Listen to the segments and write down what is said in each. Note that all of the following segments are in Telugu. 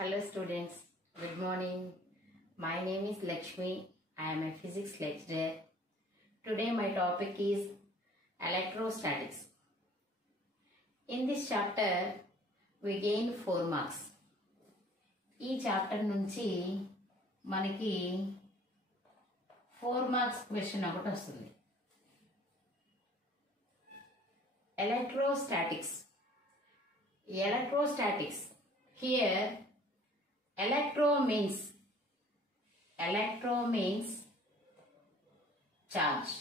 Hello students, good morning. My name is Lakshmi. I am a physics lecturer. Today my topic is electrostatics. In this chapter we gain 4 marks. ఈ చాప్టర్ నుంచి మనకి 4 మార్క్స్ క్వశ్చన్ ఒకటి వస్తుంది. Electrostatics. Here electro means charge.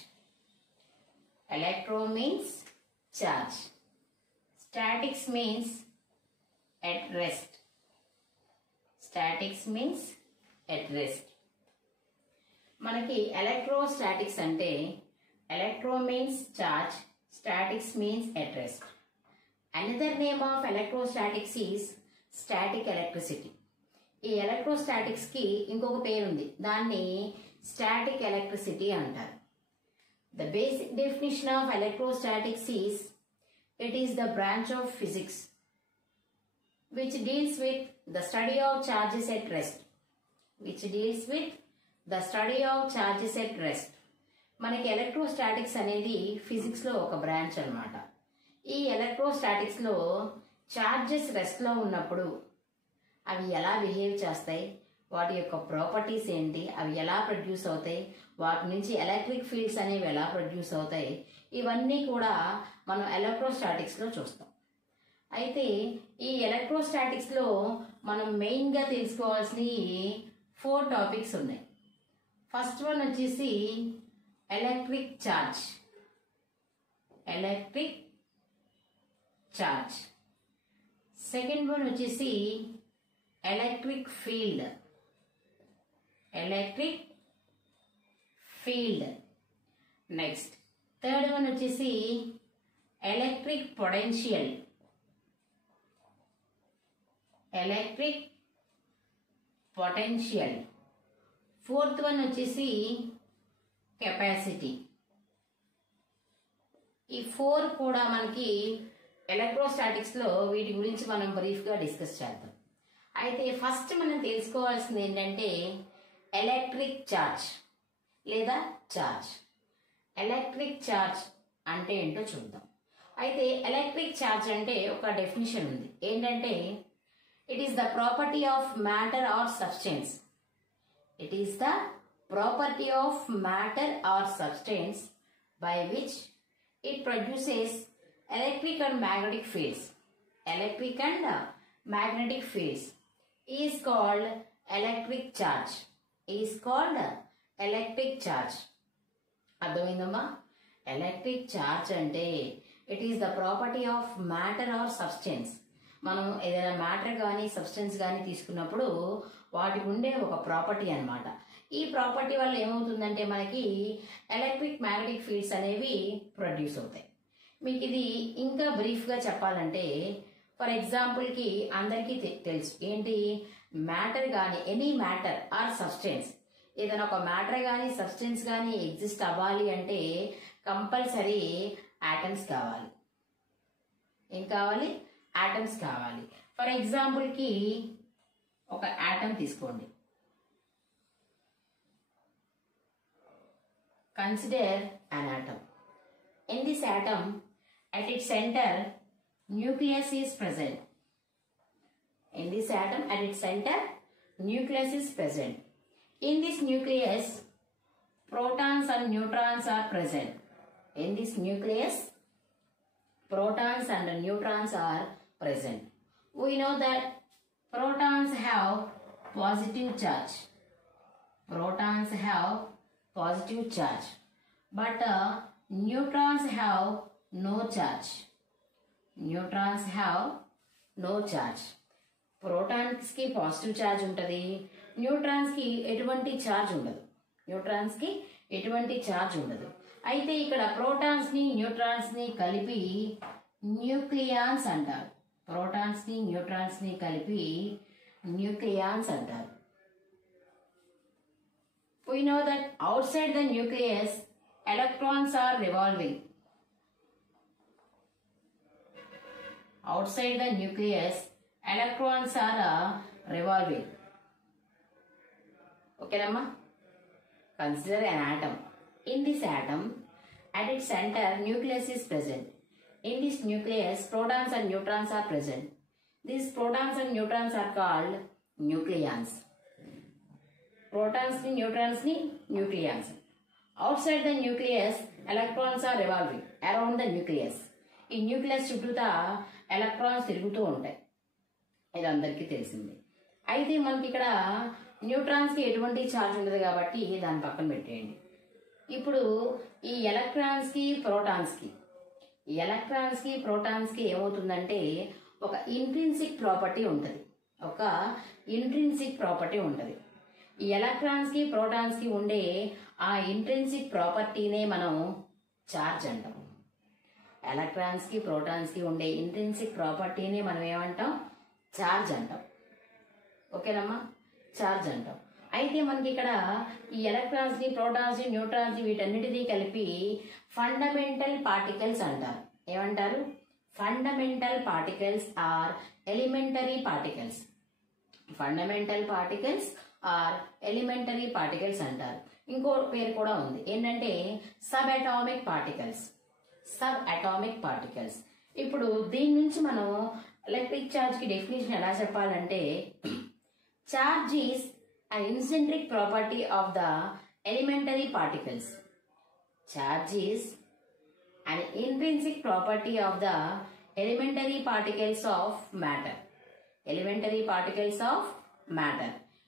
Electro means charge. Statics means at rest. Statics means at rest. మనకి electrostatics అంటే electro means charge, statics means at rest. Another name of electrostatics is static electricity. ఈ electrostatics కి ఇంకొక పేరు ఉంది, దాన్ని static electricity అంటారు. The basic definition of electrostatics is it is the branch of physics which deals with the study of charges at rest. మనకి ఎలక్ట్రోస్టాటిక్స్ అనేది ఫిజిక్స్ లో ఒక బ్రాంచ్ అన్నమాట. ఈ ఎలక్ట్రోస్టాటిక్స్ లో చార్జెస్ రెస్ట్ లో ఉన్నప్పుడు అవి ఎలా బిహేవ్ చేస్తాయి, వాటి యొక్క ప్రాపర్టీస్ ఏంటి, అవి ఎలా ప్రొడ్యూస్ అవుతాయి, వాటి నుంచి ఎలక్ట్రిక్ ఫీల్డ్స్ అనేవి ఎలా ప్రొడ్యూస్ అవుతాయి, ఇవన్నీ కూడా మనం ఎలక్ట్రోస్టాటిక్స్ లో చూస్తాం. అయితే ఈ ఎలక్ట్రోస్టాటిక్స్ లో మనం మెయిన్ గా తెలుసుకోవాల్సిన 4 టాపిక్స్ ఉన్నాయి. ఫస్ట్ వన్ వచ్చేసి ఎలక్ట్రిక్ చార్జ్. సెకండ్ వన్ వచ్చేసి electric field. Next third one వచ్చేసి ఎలక్ట్రిక్ పొటెన్షియల్. ఫోర్త్ వన్ వచ్చేసి కెపాసిటీ. ఈ 4 కూడా మనకి ఎలక్ట్రోస్టాటిక్స్ లో వీటి గురించి మనం బ్రీఫ్ గా డిస్కస్ చేద్దాం. అయితే ఫస్ట్ మనం తెలుసుకోవాల్సింది ఏంటంటే ఎలక్ట్రిక్ చార్జ్ లేదా చార్జ్. ఎలక్ట్రిక్ చార్జ్ అంటే ఏంటో చూద్దాం. అయితే ఎలక్ట్రిక్ చార్జ్ అంటే ఒక డెఫినిషన్ ఉంది, ఏంటంటే it is the property of matter or substance. By which it produces electric and magnetic fields. Is called electric charge. అర్థమైందమ్మా? ఎలక్ట్రిక్ చార్జ్ అంటే it is the property of matter or substance. మనం ఏదైనా మ్యాటర్ కానీ సబ్స్టెన్స్ కానీ తీసుకున్నప్పుడు వాటికి ఉండే ఒక ప్రాపర్టీ అన్నమాట. ఈ ప్రాపర్టీ వల్ల ఏమవుతుందంటే మనకి ఎలక్ట్రిక్ మ్యాగ్నెటిక్ ఫీల్డ్స్ అనేవి ప్రొడ్యూస్ అవుతాయి. మీకు ఇది ఇంకా బ్రీఫ్ గా చెప్పాలంటే ఫర్ ఎగ్జాంపుల్ కి అందరికీ తెలుసు ఏంటి, మ్యాటర్ కానీ ఎనీ మ్యాటర్ ఆర్ సబ్స్టెన్స్, ఏదైనా ఒక మ్యాటర్ కానీ సబ్స్టెన్స్ కానీ ఎగ్జిస్ట్ అవ్వాలి అంటే కంపల్సరీ ఆటమ్స్ కావాలి. ఏం కావాలి? ఆటమ్స్ కావాలి. ఫర్ ఎగ్జాంపుల్ కి ఒక ఆటమ్ తీసుకోండి. Consider an atom. In this atom, at its center, nucleus is present. In this nucleus, protons and neutrons are present. We know that protons have positive charge. But neutrons have no charge. Protons కి పాజిటివ్ ఛార్జ్ ఉంటది, న్యూట్రాన్స్ కి ఎటువంటి ఛార్జ్ ఉండదు. అయితే ఇక్కడ ప్రోటాన్స్ ని న్యూట్రాన్స్ ని కలిపి న్యూక్లియాన్స్ అంటారు. We know that outside the nucleus, electrons are revolving. Outside the nucleus, electrons are revolving. Okay, Namma? Consider an atom. In this atom, at its center, nucleus is present. In this nucleus, protons and neutrons are present. These protons and neutrons are called nucleons. Protons ni neutrons ni nucleons. Outside the nucleus, electrons are revolving around the nucleus. ఈ న్యూక్లియస్ చుట్టూతా ఎలక్ట్రాన్స్ తిరుగుతూ ఉంటాయి. ఇది అందరికీ తెలిసింది. అయితే మనకి ఇక్కడ న్యూట్రాన్స్కి ఎటువంటి ఛార్జ్ ఉండదు కాబట్టి దాని పక్కన పెట్టేయండి. ఇప్పుడు ఈ ఎలక్ట్రాన్స్కి ప్రోటాన్స్కి ఏమవుతుందంటే ఒక ఇంట్రిన్సిక్ ప్రాపర్టీ ఉంటుంది. ఈ ఎలక్ట్రాన్స్కి ప్రోటాన్స్కి ఉండే ఆ ఇంట్రిన్సిక్ ప్రాపర్టీనే మనం ఛార్జ్ అంటాం. ఎలక్ట్రాన్స్కి ప్రోటాన్స్కి ఉండే ఇంట్రిన్సిక్ ప్రాపర్టీని మనం ఏమంటాం? ఛార్జ్ అంటాం. ఓకేనమ్మా, ఛార్జ్ అంటాం. అయితే మనకి ఇక్కడ ఈ ఎలక్ట్రాన్స్ని ప్రోటాన్స్ని న్యూట్రాన్స్ని వీటన్నిటినీ కలిపి ఫండమెంటల్ పార్టికల్స్ అంటారు. ఏమంటారు? Fundamental particles or elementary particles. Fundamental particles or elementary particles అంటారు. ఇంకో పేరు కూడా ఉంది, ఏంటంటే సబ్ అటామిక్ పార్టికల్స్. ఇప్పుడు దీని నుంచి మనం ఎలక్ట్రిక్ ఛార్జ్ కి డెఫినేషన్ ఎలా చెప్పాలంటే, charge is an intrinsic property of the elementary particles. Charge is an intrinsic property of the elementary particles of matter.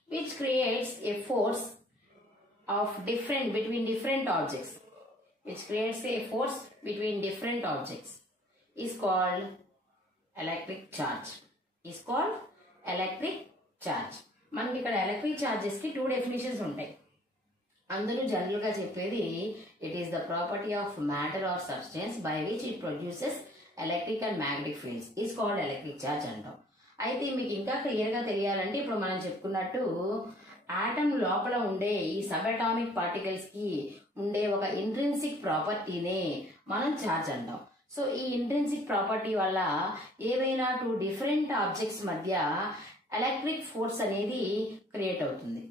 Which creates a force of between different objects. Is called electric charge. మనకి ఇక్కడ ఎలక్ట్రిక్ ఛార్జెస్ కి 2 డెఫినేషన్స్ ఉంటాయి. అందులో జనరల్ గా చెప్పేది, it is the property of matter or substance by which it produces electric and magnetic fields is called electric charge అంటాం. అయితే మీకు ఇంకా క్లియర్ గా తెలియాలంటే, ఇప్పుడు మనం చెప్పుకున్నట్టు ఆటమ్ లోపల ఉండే ఈ సబ్ అటామిక్ పార్టికల్స్ కి ఉండే ఒక ఇంట్రిన్సిక్ ప్రాపర్టీనే మనం ఛార్జ్ అంటాం. సో ఈ ఇంట్రిన్సిక్ ప్రాపర్టీ వల్ల ఏవైనా 2 డిఫరెంట్ ఆబ్జెక్ట్స్ మధ్య ఎలక్ట్రిక్ ఫోర్స్ అనేది క్రియేట్ అవుతుంది.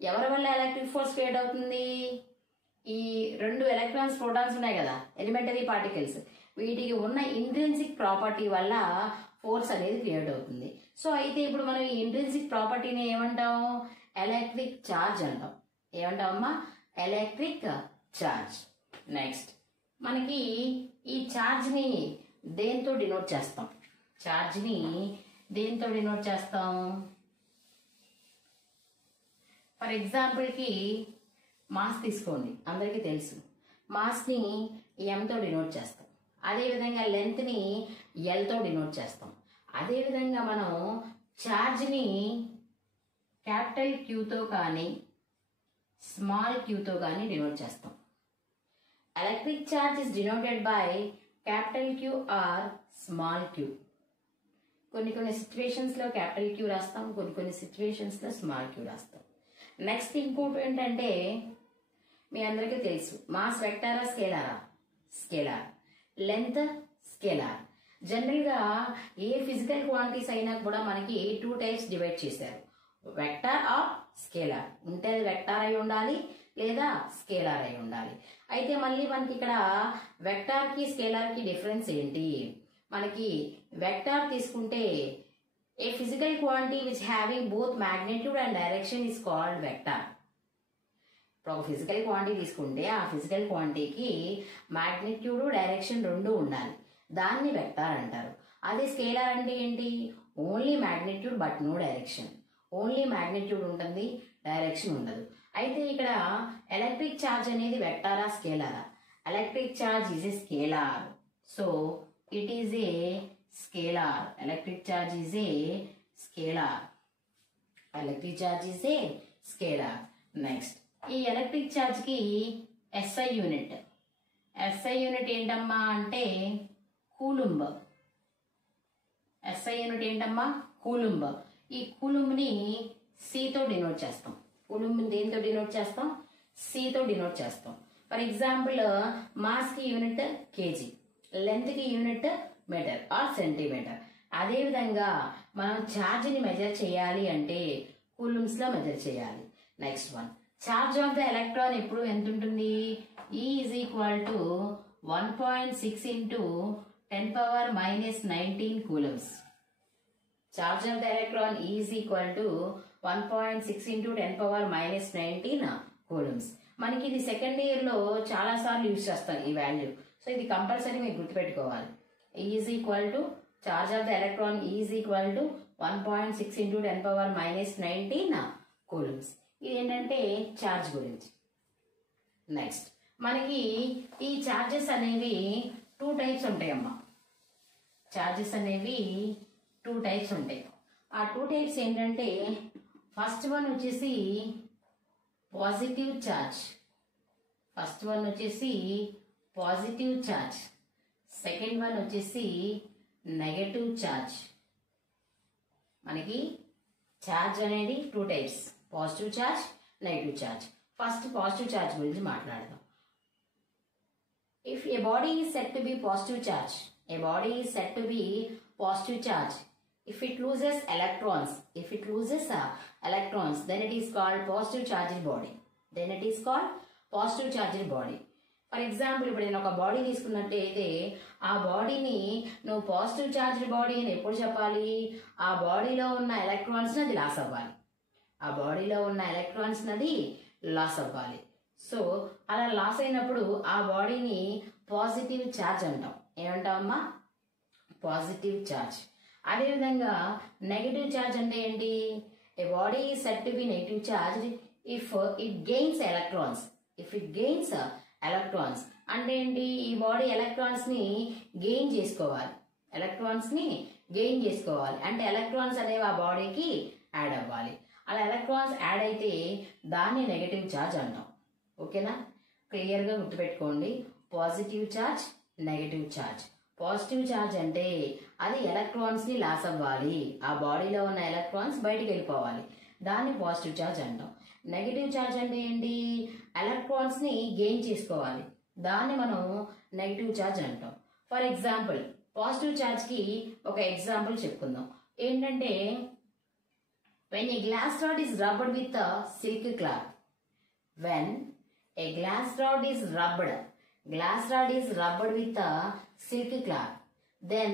ఎవరి వల్ల ఎలక్ట్రిక్ ఫోర్స్ క్రియేట్ అవుతుంది? ఈ 2 ఎలక్ట్రాన్స్ ప్రోటాన్స్ ఉన్నాయి కదా, ఎలిమెంటరీ పార్టికల్స్, వీటికి ఉన్న ఇంట్రిన్సిక్ ప్రాపర్టీ వల్ల ఫోర్స్ అనేది క్రియేట్ అవుతుంది. సో అయితే ఇప్పుడు మనం ఈ ఇంట్రిన్సిక్ ప్రాపర్టీని ఏమంటాం? ఎలక్ట్రిక్ ఛార్జ్ అంటాం. ఏమంటామమ్మా? Electric charge. నెక్స్ట్ మనకి ఈ ఛార్జ్ని దేంతో డినోట్ చేస్తాం? ఫర్ ఎగ్జాంపుల్కి మాస్ తీసుకోండి, అందరికీ తెలుసు. మాస్ని ఎంతో డినోట్ చేస్తాం. అదేవిధంగా లెంత్ని ఎల్తో డినోట్ చేస్తాం. అదేవిధంగా మనం ఛార్జ్ని క్యాపిటల్ క్యూతో కానీ స్మాల్ క్యూతో కానీ డినోట్ చేస్తాం. Electric charge is denoted by capital q or small q. కొన్ని సిచ్యువేషన్స్లో క్యాపిటల్ క్యూ రాస్తాం, కొన్ని సిచ్యువేషన్స్లో స్మాల్ క్యూ రాస్తాం. నెక్స్ట్ ఇంకోటి ఏంటంటే, మీ అందరికీ తెలుసు, మాస్ వెక్టారా స్కేలార్, లెంత్ స్కేలార్. జనరల్గా ఏ ఫిజికల్ క్వాంటిటీస్ అయినా కూడా మనకి 2 టైప్స్ డివైడ్ చేశారు, వెక్టార్ ఆర్ స్కేలార్. ఉంటే అది వెక్టార్ అయి ఉండాలి లేదా స్కేలార్ అయి ఉండాలి. అయితే మళ్ళీ మనకి ఇక్కడ వెక్టార్కి స్కేలార్కి డిఫరెన్స్ ఏంటి? మనకి వెక్టార్ తీసుకుంటే a physical quantity which having both magnitude and direction is called vector. ఇప్పుడు ఒక ఫిజికల్ క్వాంటిటీ తీసుకుంటే ఆ ఫిజికల్ క్వాంటిటీకి మ్యాగ్నిట్యూడ్ డైరెక్షన్ 2 ఉండాలి, దాన్ని వెక్టార్ అంటారు. అదే స్కేలార్ అంటే ఏంటి? Only magnitude but no direction. Only magnitude ఉంటుంది, డైరెక్షన్ ఉండదు. అయితే ఇక్కడ ఎలక్ట్రిక్ ఛార్జ్ అనేది వెక్టారా స్కేలారా? Electric charge is a scalar. So it is a scalar. Electric charge is a scalar. Next, ఈ ఎలక్ట్రిక్ ఛార్జ్ కి SI యూనిట్ ఏంటమ్మా అంటే కూలుంబ్. SI యూనిట్ ఏంటమ్మా? కూలుంబ్. ఈ కూలుంబ్ని Cతో డినోట్ చేస్తాం. కూలుంబ్ని దేంతో డినోట్ చేస్తాం? Cతో డినోట్ చేస్తాం. ఫర్ ఎగ్జాంపుల్ మాస్ కి యూనిట్ కేజీ, లెంత్ కి యూనిట్ మీటర్ ఆర్ సెంటీమీటర్. అదేవిధంగా మనం ఛార్జ్ని మెజర్ చేయాలి అంటే కూలుమ్స్లో మెజర్ చేయాలి. Next one, charge of the electron ఎప్పుడు ఎంత ఉంటుంది? E is equal to 1.6 into 10⁻⁻19 coulombs. Charge of the electron E is equal to 1.6 into 10⁻⁻19 coulombs. మనకి ఇది సెకండ్ ఇయర్ లో చాలా సార్లు యూజ్ చేస్తాం ఈ వాల్యూ. సో ఇది కంపల్సరీ మీరు గుర్తుపెట్టుకోవాలి. E is equal to charge of the electron E is equal to 1.6 into 10⁻⁻19 coulombs. ఇది ఏంటంటే ఛార్జ్ గురించి. నెక్స్ట్ మనకి ఈ ఛార్జెస్ అనేవి 2 టైప్స్ ఉంటాయమ్మా. ఛార్జెస్ అనేవి 2 టైప్స్ ఉంటాయి. ఆ 2 టైప్స్ ఏంటంటే ఫస్ట్ వన్ వచ్చేసి పాజిటివ్ ఛార్జ్. సెకండ్ వన్ వచ్చేసి నెగటివ్ ఛార్జ్. మనకి ఛార్జ్ అనేది 2 types, positive charge, negative charge. First positive charge గురించి మాట్లాడదాం. If a body is said to be positive charge, if it loses electrons, then it is called positive charged body. For example ఇప్పుడు నేను ఒక బాడీ తీసుకున్నట్టయితే ఆ బాడీని నువ్వు పాజిటివ్ చార్జ్డ్ బాడీ అని ఎప్పుడు చెప్పాలి? ఆ బాడీలో ఉన్న ఎలక్ట్రాన్స్ అది లాస్ అవ్వాలి. సో అలా లాస్ అయినప్పుడు ఆ బాడీని పాజిటివ్ ఛార్జ్ అంటాం. ఏమంటామమ్మా? Positive charge. అదేవిధంగా నెగటివ్ ఛార్జ్ అంటే ఏంటి? A body is said to be negative charged if it gains electrons. అంటే ఏంటి? ఈ బాడీ ఎలక్ట్రాన్స్ ని గెయిన్ చేసుకోవాలి. అంటే ఎలక్ట్రాన్స్ అనేవి ఆ బాడీకి యాడ్ అవ్వాలి. అలా ఎలక్ట్రాన్స్ యాడ్ అయితే దాన్ని నెగటివ్ ఛార్జ్ అంటాం. ఓకేనా? క్లియర్గా గుర్తుపెట్టుకోండి. Positive charge, negative charge. Positive charge అంటే అది ఎలక్ట్రాన్స్ ని లాస్ అవ్వాలి, ఆ బాడీలో ఉన్న ఎలక్ట్రాన్స్ బయటికి వెళ్ళిపోవాలి, దాన్ని పాజిటివ్ ఛార్జ్ అంటాం. నెగటివ్ ఛార్జ్ అంటే ఏంటి? ఎలక్ట్రాన్స్ ని గెయిన్ చేసుకోవాలి, దాన్ని మనం నెగటివ్ ఛార్జ్ అంటాం. ఫర్ ఎగ్జాంపుల్ పాజిటివ్ ఛార్జ్ కి ఒక ఎగ్జాంపుల్ చెప్పుకుందాం. ఏంటంటే when a glass rod is rubbed with a silk cloth, glass rod is rubbed with a silk cloth, then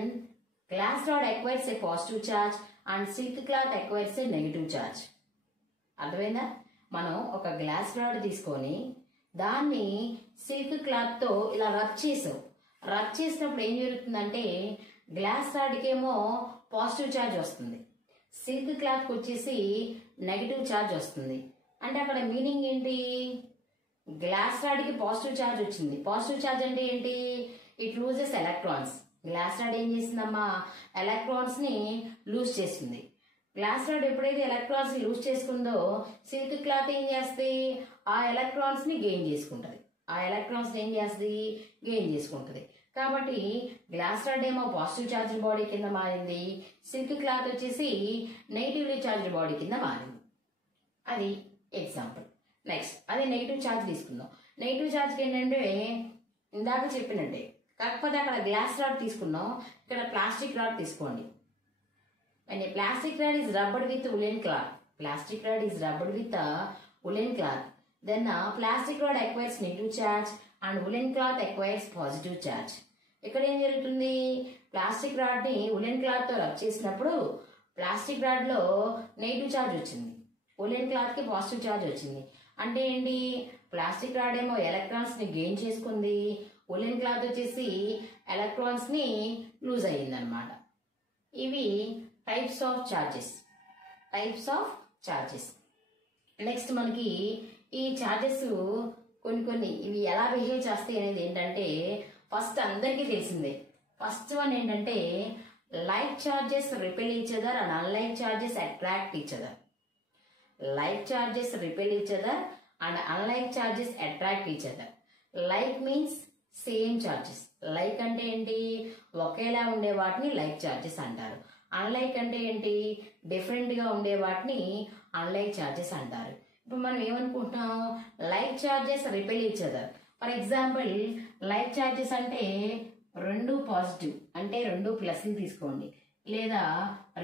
glass rod acquires a positive charge and silk cloth acquires a negative charge. అర్థమైందా? మనం ఒక గ్లాస్ రాడ్ తీసుకొని దాన్ని సిల్క్ క్లాత్ తో ఇలా రబ్ చేసినప్పుడు ఏం జరుగుతుందంటే గ్లాస్ రాడ్కి ఏమో పాజిటివ్ ఛార్జ్ వస్తుంది, సిల్క్ క్లాత్కి వచ్చేసి నెగటివ్ ఛార్జ్ వస్తుంది. అంటే అక్కడ మీనింగ్ ఏంటి? గ్లాస్ రాడ్కి పాజిటివ్ ఛార్జ్ వచ్చింది. పాజిటివ్ ఛార్జ్ అంటే ఏంటి? It loses electrons. Glass rod ఏం చేసిందమ్మా? ఎలక్ట్రాన్స్ ని లూజ్ చేసింది. గ్లాస్ రాడ్ ఎప్పుడైతే ఎలక్ట్రాన్స్ ని లూజ్ చేసుకుందో సిల్క్ క్లాత్ ఏం చేస్తుంది? ఆ ఎలక్ట్రాన్స్ ని గెయిన్ చేసుకుంటది. కాబట్టి గ్లాస్ రాడ్ ఏమో పాజిటివ్ చార్జ్ బాడీ కింద మారింది, సిల్క్ క్లాత్ వచ్చేసి నెగిటివ్లీ చార్జ్ బాడీ కింద మారింది. అది ఎగ్జాంపుల్. నెక్స్ట్ అదే నెగిటివ్ ఛార్జ్ తీసుకుందాం. నెగిటివ్ ఛార్జ్కి ఏంటంటే ఇందాక చెప్పినట్టే, కాకపోతే అక్కడ గ్లాస్ రాడ్ తీసుకున్నాం, ఇక్కడ ప్లాస్టిక్ రాడ్ తీసుకోండి. when a plastic rod is rubbed with woolen cloth, then plastic rod acquires negative charge and woolen cloth acquires positive charge. ఇక్కడ ఏం జరుగుతుంది? ప్లాస్టిక్ రాడ్ ని ఉలెన్ క్లాత్ తో రబ్ చేసినప్పుడు ప్లాస్టిక్ రాడ్ లో నెగిటివ్ ఛార్జ్ వచ్చింది, ఉలెన్ క్లాత్ కి పాజిటివ్ ఛార్జ్ వచ్చింది. అంటే ఏంటి? ప్లాస్టిక్ రాడ్ ఏమో ఎలక్ట్రాన్స్ ని గెయిన్ చేసుకుంది, ఉలెన్ క్లాత్ వచ్చేసి ఎలక్ట్రాన్స్ ని లూజ్ అయ్యింది అనమాట. ఇవి టైప్స్ ఆఫ్ చార్జెస్. నెక్స్ట్ మనకి ఈ చార్జెస్ కొన్ని ఇవి ఎలా బిహేవ్ చేస్తాయి అనేది ఏంటంటే ఫస్ట్ అందరికీ తెలిసిందే. ఫస్ట్ వన్ ఏంటంటే like charges repel each other and unlike charges attract each other. Like charges repel each other and unlike charges attract each other. Like means same charges. Like అంటే ఏంటి? ఒకేలా ఉండే వాటిని లైక్ చార్జెస్ అంటారు. అన్లైక్ అంటే ఏంటి? డిఫరెంట్ గా ఉండే వాటిని అన్లైక్ చార్జెస్ అంటారు. ఇప్పుడు మనం ఏమనుకుంటున్నాం? Like charges repel each other. For example like charges అంటే రెండు పాజిటివ్ అంటే రెండు ప్లస్ తీసుకోండి, లేదా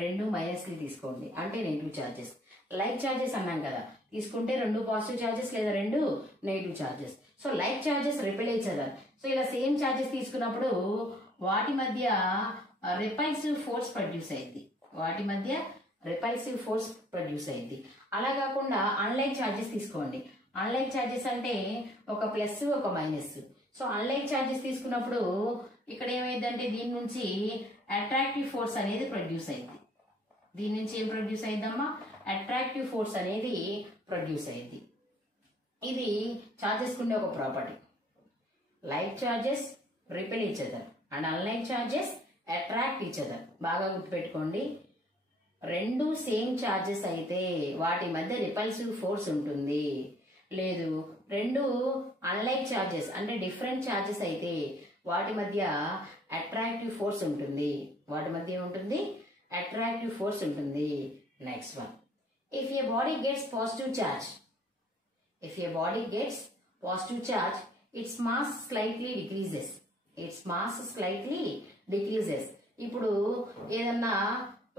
రెండు మైనస్లు తీసుకోండి అంటే నెగిటివ్ ఛార్జెస్. లైక్ ఛార్జెస్ అన్నాం కదా, తీసుకుంటే రెండు పాజిటివ్ ఛార్జెస్ లేదా రెండు negative charges. So like charges repel each other. So ఇలా సేమ్ ఛార్జెస్ తీసుకున్నప్పుడు వాటి మధ్య రిపల్సివ్ ఫోర్స్ ప్రొడ్యూస్ అయింది. వాటి మధ్య రిపల్సివ్ ఫోర్స్ ప్రొడ్యూస్ అయింది. అలా కాకుండా అన్లైక్ ఛార్జెస్ తీసుకోండి. అన్లైక్ ఛార్జెస్ అంటే ఒక ప్లస్ ఒక మైనస్. సో అన్లైక్ ఛార్జెస్ తీసుకున్నప్పుడు ఇక్కడ ఏమైందంటే దీని నుంచి అట్రాక్టివ్ ఫోర్స్ అనేది ప్రొడ్యూస్ అయింది. దీని నుంచి ఏం ప్రొడ్యూస్ అయిందమ్మా? అట్రాక్టివ్ ఫోర్స్ అనేది ప్రొడ్యూస్ అయింది. ఇది ఛార్జెస్ ఉండే ఒక property. Like charges repel each other and unlike charges attract each other. బాగా గుర్తుపెట్టుకోండి, రెండు సేమ్ ఛార్జెస్ అయితే వాటి మధ్య రిపల్సివ్ ఫోర్స్ ఉంటుంది. లేదు రెండు అన్లైక్ ఛార్జెస్ అంటే డిఫరెంట్ ఛార్జెస్ అయితే వాటి మధ్య అట్రాక్టివ్ ఫోర్స్ ఉంటుంది. వాటి మధ్య ఏముంటుంది? అట్రాక్టివ్ ఫోర్స్ ఉంటుంది. Next one, if a body gets positive charge, if a body gets positive charge its mass slightly decreases. Its mass slightly decreases. ఇప్పుడు ఏదన్నా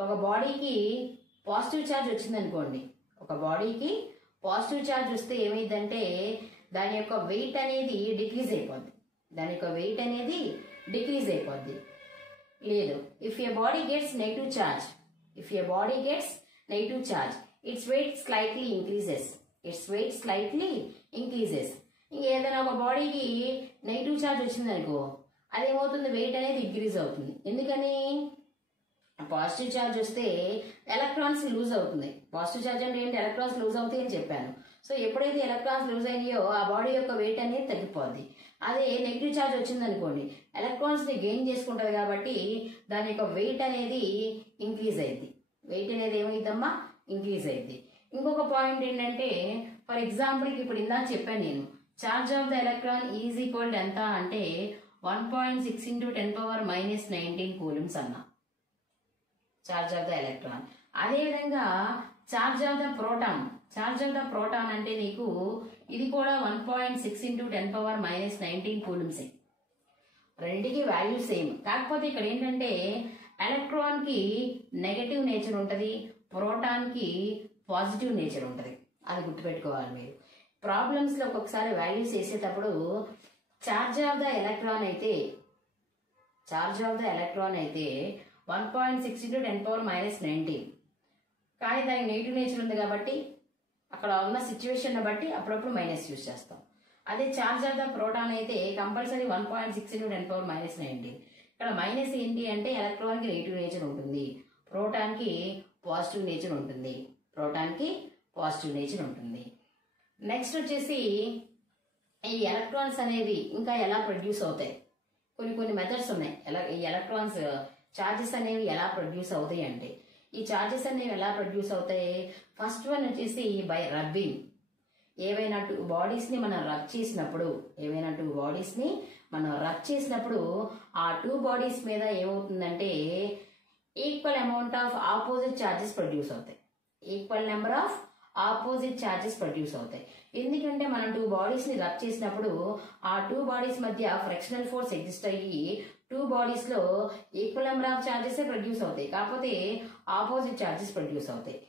ఒక బాడీకి పాజిటివ్ ఛార్జ్ వచ్చింది అనుకోండి, ఒక బాడీకి పాజిటివ్ ఛార్జ్ వస్తే ఏమైందంటే దాని యొక్క వెయిట్ అనేది డిక్రీజ్ అయిపోద్ది. దాని యొక్క వెయిట్ అనేది డిక్రీజ్ అయిపోద్ది. లేదు, if a body gets negative charge, if a body gets negative charge its weight slightly increases. Its weight slightly increases. ఇంకేదైనా ఒక బాడీకి నెగిటివ్ ఛార్జ్ వచ్చిందనుకో అదేమవుతుంది? వెయిట్ అనేది ఇంక్రీజ్ అవుతుంది. ఎందుకని? పాజిటివ్ ఛార్జ్ వస్తే ఎలక్ట్రాన్స్ లూజ్ అవుతుంది. పాజిటివ్ ఛార్జ్ అంటే ఏంటి? ఎలక్ట్రాన్స్ లూజ్ అవుతాయి అని చెప్పాను. సో ఎప్పుడైతే ఎలక్ట్రాన్స్ లూజ్ అయినాయో ఆ బాడీ యొక్క వెయిట్ అనేది తగ్గిపోద్ది. అదే నెగిటివ్ ఛార్జ్ వచ్చిందనుకోండి ఎలక్ట్రాన్స్ ని గెయిన్ చేసుకుంటుంది కాబట్టి దాని యొక్క వెయిట్ అనేది ఇంక్రీజ్ అయింది. వెయిట్ అనేది ఏమైందమ్మా? ఇంక్రీజ్ అయింది. ఇంకొక పాయింట్ ఏంటంటే ఫర్ ఎగ్జాంపుల్కి ఇప్పుడు ఇందాక చెప్పాను నేను, charge of the electron is equal ఎంత అంటే 1.6 × 10⁻⁻19 కూలమ్స్ అన్నా ఛార్జ్ ఆఫ్ ద ఎలక్ట్రాన్. అదేవిధంగా charge of the proton, charge of the proton అంటే నీకు ఇది కూడా 1.6 × 10⁻⁻19 కూలమ్సే. రెండింటికి వాల్యూ సేమ్. కాకపోతే ఇక్కడ ఏంటంటే ఎలక్ట్రాన్ కి నెగటివ్ నేచర్ ఉంటుంది, ప్రోటాన్ కి పాజిటివ్ నేచర్ ఉంటుంది. అది గుర్తుపెట్టుకోవాలి మీరు. ప్రాబ్లమ్స్ లో ఒక్కొక్కసారి వాల్యూస్ వేసేటప్పుడు ఛార్జ్ ఆఫ్ ద ఎలక్ట్రాన్ అయితే 1.6 × 10⁻⁻19 కానీ దానికి నెగిటివ్ నేచర్ ఉంది కాబట్టి అక్కడ ఉన్న సిచ్యువేషన్ బట్టి అప్పుడప్పుడు మైనస్ యూజ్ చేస్తాం. అదే ఛార్జ్ ఆఫ్ ద ప్రోటాన్ అయితే కంపల్సరీ 1.6 × 10⁻⁻19. ఇక్కడ మైనస్ ఏంటి అంటే ఎలక్ట్రాన్ కి నెగిటివ్ నేచర్ ఉంటుంది, ప్రోటాన్ కి పాజిటివ్ నేచర్ ఉంటుంది. ప్రోటాన్ కి పాజిటివ్ నేచర్ ఉంటుంది. నెక్స్ట్ వచ్చేసి ఈ ఎలక్ట్రాన్స్ అనేవి ఇంకా ఎలా ప్రొడ్యూస్ అవుతాయి? కొన్ని మెథడ్స్ ఉన్నాయి. ఈ ఎలక్ట్రాన్స్ చార్జెస్ అనేవి ఎలా ప్రొడ్యూస్ అవుతాయి అంటే, ఈ చార్జెస్ అనేవి ఎలా ప్రొడ్యూస్ అవుతాయి? ఫస్ట్ వన్ వచ్చేసి బై రబ్బింగ్. ఏవైనా టూ బాడీస్ ని మనం రబ్ చేసినప్పుడు ఆ టూ బాడీస్ మీద ఏమవుతుందంటే equal amount of opposite charges produce అవుతాయి. Equal number of opposite charges produce అవుతాయి. ఎందుకంటే మనం టూ బాడీస్ ని రబ్ చేసినప్పుడు ఆ టూ బాడీస్ మధ్య ఫ్రిక్షనల్ ఫోర్స్ ఎగ్జిస్ట్ అయ్యి టూ బాడీస్ లో equal number of charges produce అవుతాయి, కాకపోతే ఆపోజిట్ చార్జెస్ ప్రొడ్యూస్ అవుతాయి.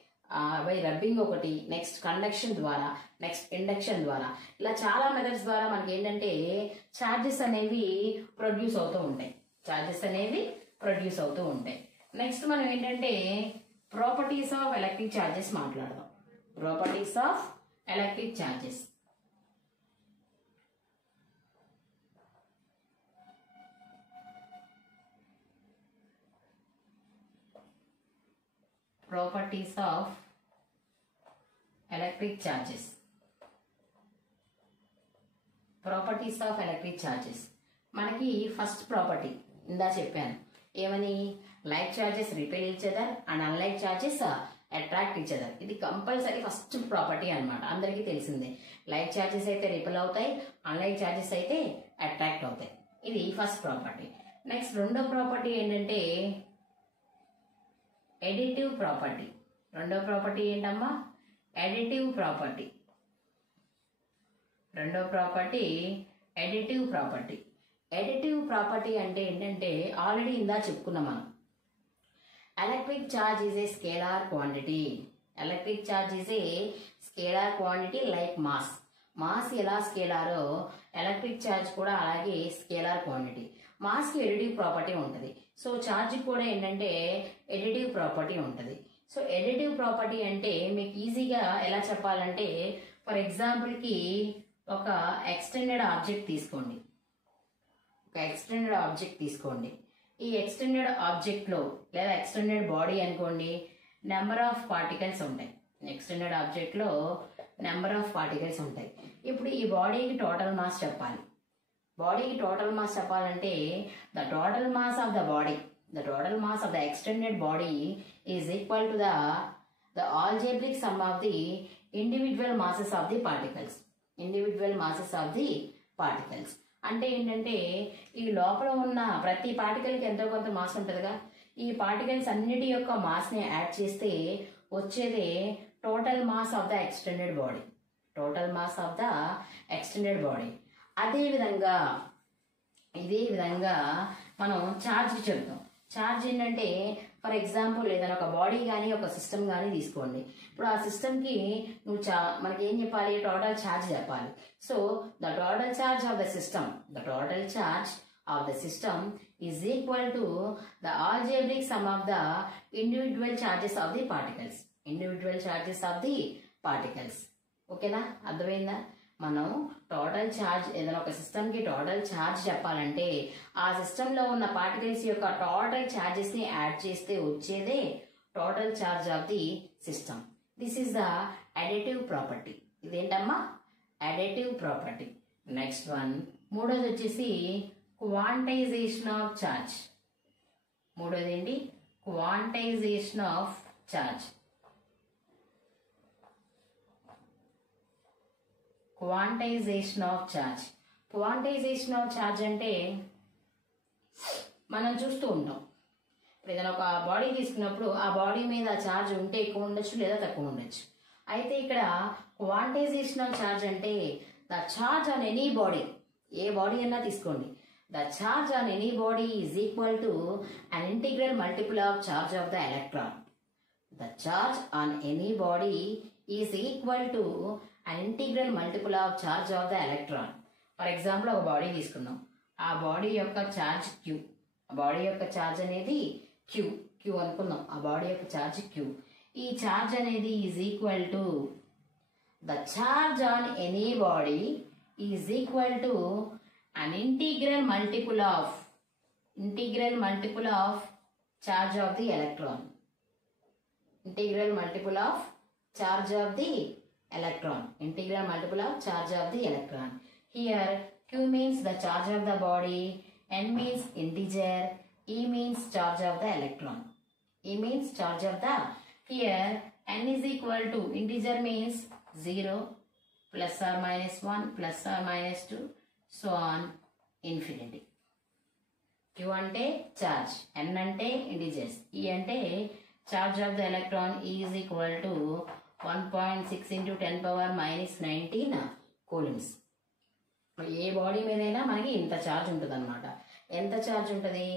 బై రబ్బింగ్ ఒకటి, నెక్స్ట్ కండక్షన్ ద్వారా, నెక్స్ట్ ఇండక్షన్ ద్వారా, ఇలా చాలా మెథడ్స్ ద్వారా మనకి ఏంటంటే చార్జెస్ అనేవి ప్రొడ్యూస్ అవుతూ ఉంటాయి. నెక్స్ట్ మనం ఏంటంటే ప్రాపర్టీస్ ఆఫ్ ఎలక్ట్రిక్ చార్జెస్ మాట్లాడదాం. Properties of electric charges. Properties of electric charges. Properties of electric charges మనకి ఫస్ట్ ప్రాపర్టీ ఇందా చెప్పాను ఏమని, like charges repel each other and unlike charges attract each other. ఇది కంపల్సరీ ఫస్ట్ ప్రాపర్టీ అన్నమాట, అందరికీ తెలిసిందే. లైక్ చార్జెస్ అయితే రిపెల్ అవుతాయి, అన్లైక్ చార్జెస్ అయితే అట్రాక్ట్ అవుతాయి. ఇది ఫస్ట్ ప్రాపర్టీ. నెక్స్ట్ రెండో ప్రాపర్టీ ఏంటంటే ఎడిటివ్ ప్రాపర్టీ. రెండో ప్రాపర్టీ ఏంటమ్మా? Additive property. రెండో property additive property. Additive property అంటే ఏంటంటే ఆల్రెడీ ఇందా చెప్పుకున్నాం మనం. Electric charge is a scalar quantity. Electric charge is a scalar quantity like mass. Mass ఎలా స్కేలారో ఎలక్ట్రిక్ ఛార్జ్ కూడా అలాగే స్కేలార్ క్వాంటిటీ. మాస్కి ఎడిటివ్ ప్రాపర్టీ ఉంటుంది. సో ఛార్జ్ కూడా ఏంటంటే ఎడిటివ్ ప్రాపర్టీ ఉంటుంది. సో ఎడిటివ్ ప్రాపర్టీ అంటే మీకు ఈజీగా ఎలా చెప్పాలంటే, ఫర్ ఎగ్జాంపుల్కి ఒక ఎక్స్టెండెడ్ ఆబ్జెక్ట్ తీసుకోండి. ఈ ఎక్స్టెండెడ్ ఆబ్జెక్ట్లో లేదా ఎక్స్టెండెడ్ బాడీ అనుకోండి, నెంబర్ ఆఫ్ పార్టికల్స్ ఉంటాయి. ఎక్స్టెండెడ్ ఆబ్జెక్ట్లో నెంబర్ ఆఫ్ పార్టికల్స్ ఉంటాయి. ఇప్పుడు ఈ బాడీకి టోటల్ మాస్ చెప్పాలి. చెప్పాలంటే the total mass of the extended body is equal to the algebraic some of the individual masses of the particles. అంటే ఏంటంటే ఈ లోపల ఉన్న ప్రతి పార్టికల్కి ఎంతో కొంత మాస్ ఉంటుందిగా. ఈ పార్టికల్స్ అన్నిటి యొక్క మాస్ని యాడ్ చేస్తే వచ్చేదే total mass of the extended body. ఇదే విధంగా మనం ఛార్జ్ చెప్తాం. ఛార్జ్ ఏంటంటే ఫర్ ఎగ్జాంపుల్ ఏదైనా ఒక బాడీ కానీ ఒక సిస్టమ్ కానీ తీసుకోండి. ఇప్పుడు ఆ సిస్టమ్కి నువ్వు మనకి ఏం చెప్పాలి, టోటల్ ఛార్జ్ చెప్పాలి. So the total charge of the system is equal to the algebraic some of the individual charges of the particles. ఓకేనా, అర్థమైందా? మనం టోటల్ ఛార్జ్ ఏదైనా ఒక సిస్టమ్కి టోటల్ ఛార్జ్ చెప్పాలంటే ఆ సిస్టంలో ఉన్న పార్టికల్స్ యొక్క టోటల్ ఛార్జెస్ని యాడ్ చేస్తే వచ్చేదే total charge of the system. This is the additive property. ఇదేంటమ్మా, అడిటివ్ ప్రాపర్టీ. నెక్స్ట్ వన్, మూడోది వచ్చేసి క్వాంటైజేషన్ ఆఫ్ ఛార్జ్. మూడోది ఏంటి, quantization of charge. Quantization of charge అంటే మనం చూస్తూ ఉంటాం. ఇప్పుడు ఏదైనా ఒక బాడీ తీసుకున్నప్పుడు ఆ బాడీ మీద ఛార్జ్ ఉంటే ఎక్కువ ఉండొచ్చు లేదా తక్కువ ఉండొచ్చు. అయితే ఇక్కడ క్వాంటైజేషన్ ఆఫ్ ఛార్జ్ అంటే the charge on any body, A body అన్నా తీసుకోండి, the charge on any body is equal to an integral multiple of charge of the electron. The charge on any body is equal to an integral multiple of charge of the electron. For example ఒక బాడీ తీసుకుందాం. ఆ బాడీ యొక్క ఛార్జ్ Q. ఆ బాడీ యొక్క ఛార్జ్ అనేది Q అనుకుందాం. ఆ బాడీ యొక్క ఛార్జ్ Q. ఈ ఛార్జ్ అనేది is equal to the charge on any body is equal to an integral multiple of charge of the electron. Integral multiple of charge of the electron. Integral multiple of charge of the electron. Here Q means the charge of the body, N means integer, E means charge of the electron. Here N is equal to, integer means 0, plus or minus 1, plus or minus 2, so on infinity. Q ante charge, N ante integers, E ante charge of the electron. E is equal to 1.6 into 10 power minus 19 coulombs. A body మీదైనా మనకి ఇంత ఛార్జ్ ఉంటుంది అనమాట. ఎంత ఛార్జ్ ఉంటుంది?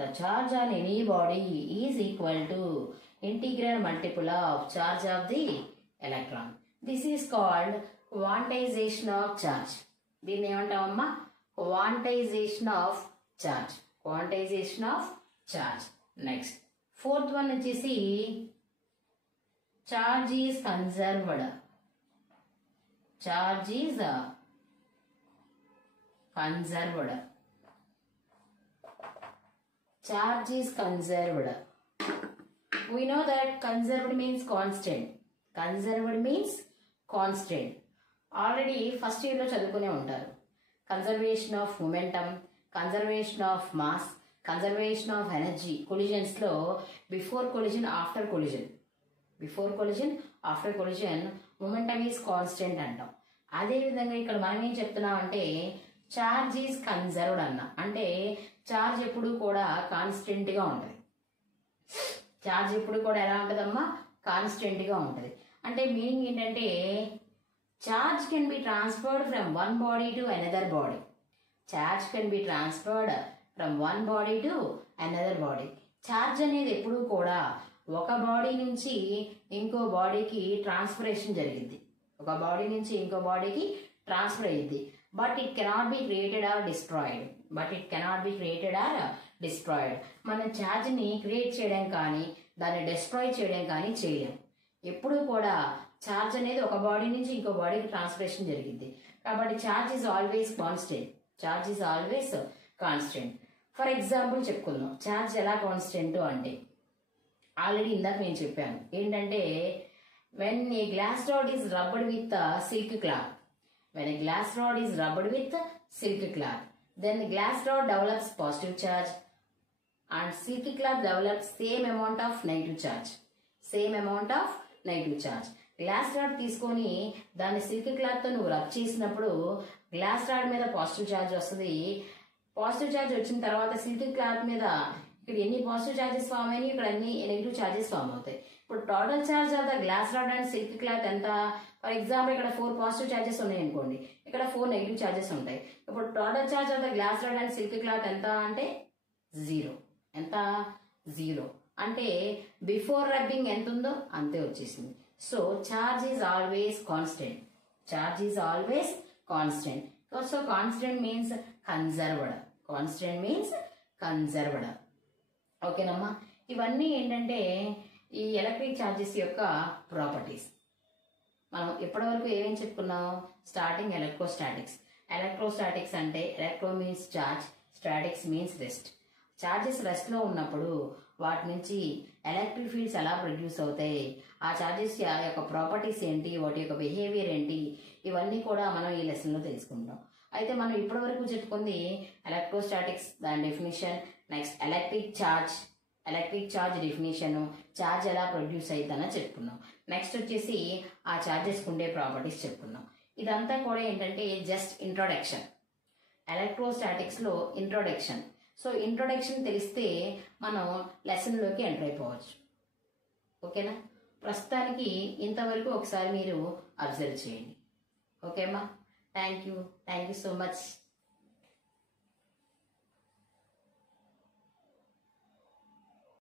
The charge on any body is equal to integral multiple of charge of the electron. This is called quantization of charge. దీన్ని ఏమంటామమ్మా? Quantization of charge. Next fourth one వచ్చేసి charge is conserved. We know that conserved means constant. Already first year lo chadukune untaru. Conservation of momentum, conservation of mass, conservation of energy. Collisions lo before collision, after collision, momentum is constant అంటాం. అదే విధంగా ఇక్కడ మనం ఏం చెప్తున్నాం అంటే చార్జ్ ఈజ్ కన్జర్వ్డ్ అన్నా. అంటే చార్జ్ ఎప్పుడు కూడా కాన్స్టెంట్ గా ఉంటుంది. చార్జ్ ఎప్పుడు కూడా ఎలా ఉంటుందమ్మా? కాన్స్టెంట్ గా ఉంటుంది. అంటే మీనింగ్ ఏంటంటే charge can be transferred from one body to another body. Charge అనేది ఎప్పుడూ కూడా ఒక బాడీ నుంచి ఇంకో బాడీకి ట్రాన్స్ఫరేషన్ జరిగింది, ఒక బాడీ నుంచి ఇంకో బాడీకి ట్రాన్స్ఫర్ అయ్యింది. But it cannot be created or destroyed. మనం ఛార్జ్ని క్రియేట్ చేయడం కానీ దాన్ని డిస్ట్రాయ్ చేయడం కానీ చేయలేం. ఎప్పుడూ కూడా ఛార్జ్ అనేది ఒక బాడీ నుంచి ఇంకో బాడీకి ట్రాన్స్ఫరేషన్ జరిగింది. కాబట్టి charge is always constant. For example చెప్పుకుందాం, ఛార్జ్ ఎలా కాన్స్టెంట్ అంటే ఆల్రెడీ ఇందాక నేను చెప్పాను ఏంటంటే, when a glass rod is rubbed with silk cloth, then the glass rod develops positive charge and silk cloth develops same amount of negative charge. Glass rod తీసుకొని దాన్ని సిల్క్ క్లాత్ తో నువ్వు రబ్ చేసినప్పుడు గ్లాస్ రాడ్ మీద పాజిటివ్ ఛార్జ్ వస్తుంది. పాజిటివ్ ఛార్జ్ వచ్చిన తర్వాత సిల్క్ క్లాత్ మీద ఇక్కడ ఎన్ని పాజిటివ్ ఛార్జెస్ ఫామ్ అయినాయి, ఇక్కడ అన్ని నెగిటివ్ ఛార్జెస్ ఫామ్ అవుతాయి. ఇప్పుడు total charge of the glass rod and silk cloth ఎంత? ఫర్ ఎగ్జాంపుల్ ఇక్కడ 4 పాజిటివ్ ఛార్జెస్ ఉన్నాయి అనుకోండి, ఇక్కడ 4 నెగిటివ్ ఛార్జెస్ ఉంటాయి. ఇప్పుడు total charge of the glass rod and silk cloth ఎంత అంటే 0. అంటే బిఫోర్ రబ్బింగ్ ఎంత ఉందో అంతే వచ్చేసింది. So charge is always constant. So constant means conserved. ఓకేనమ్మా. ఇవన్నీ ఏంటంటే ఈ ఎలక్ట్రిక్ ఛార్జెస్ యొక్క ప్రాపర్టీస్. మనం ఇప్పటివరకు ఏమేమి చెప్పుకున్నాం? స్టార్టింగ్ ఎలక్ట్రోస్టాటిక్స్ అంటే electro means charge, statics means rest. Charges rest లో ఉన్నప్పుడు వాటి నుంచి ఎలక్ట్రిక్ ఫీల్డ్స్ ఎలా ప్రొడ్యూస్ అవుతాయి, ఆ ఛార్జెస్ యొక్క ప్రాపర్టీస్ ఏంటి, వాటి యొక్క బిహేవియర్ ఏంటి, ఇవన్నీ కూడా మనం ఈ లెసన్ లో తెలుసుకుంటాం. అయితే మనం ఇప్పటి వరకు చెప్పుకుంది ఎలక్ట్రోస్టాటిక్స్, దాని definition, next electric charge definition, charge ఎలా ప్రొడ్యూస్ అవుతుందని చెప్పుకున్నాం. నెక్స్ట్ వచ్చేసి ఆ ఛార్జెస్ ఉండే ప్రాపర్టీస్ చెప్పుకున్నాం. ఇదంతా కూడా ఏంటంటే జస్ట్ ఇంట్రొడక్షన్, ఎలక్ట్రోస్టాటిక్స్ లో ఇంట్రొడక్షన్. సో ఇంట్రొడక్షన్ తెలిస్తే మనం లెసన్లోకి ఎంటర్ అయిపోవచ్చు. ఓకేనా? ప్రస్తుతానికి ఇంతవరకు ఒకసారి మీరు అబ్జర్వ్ చేయండి. ఓకేమ్మా? Thank you so much.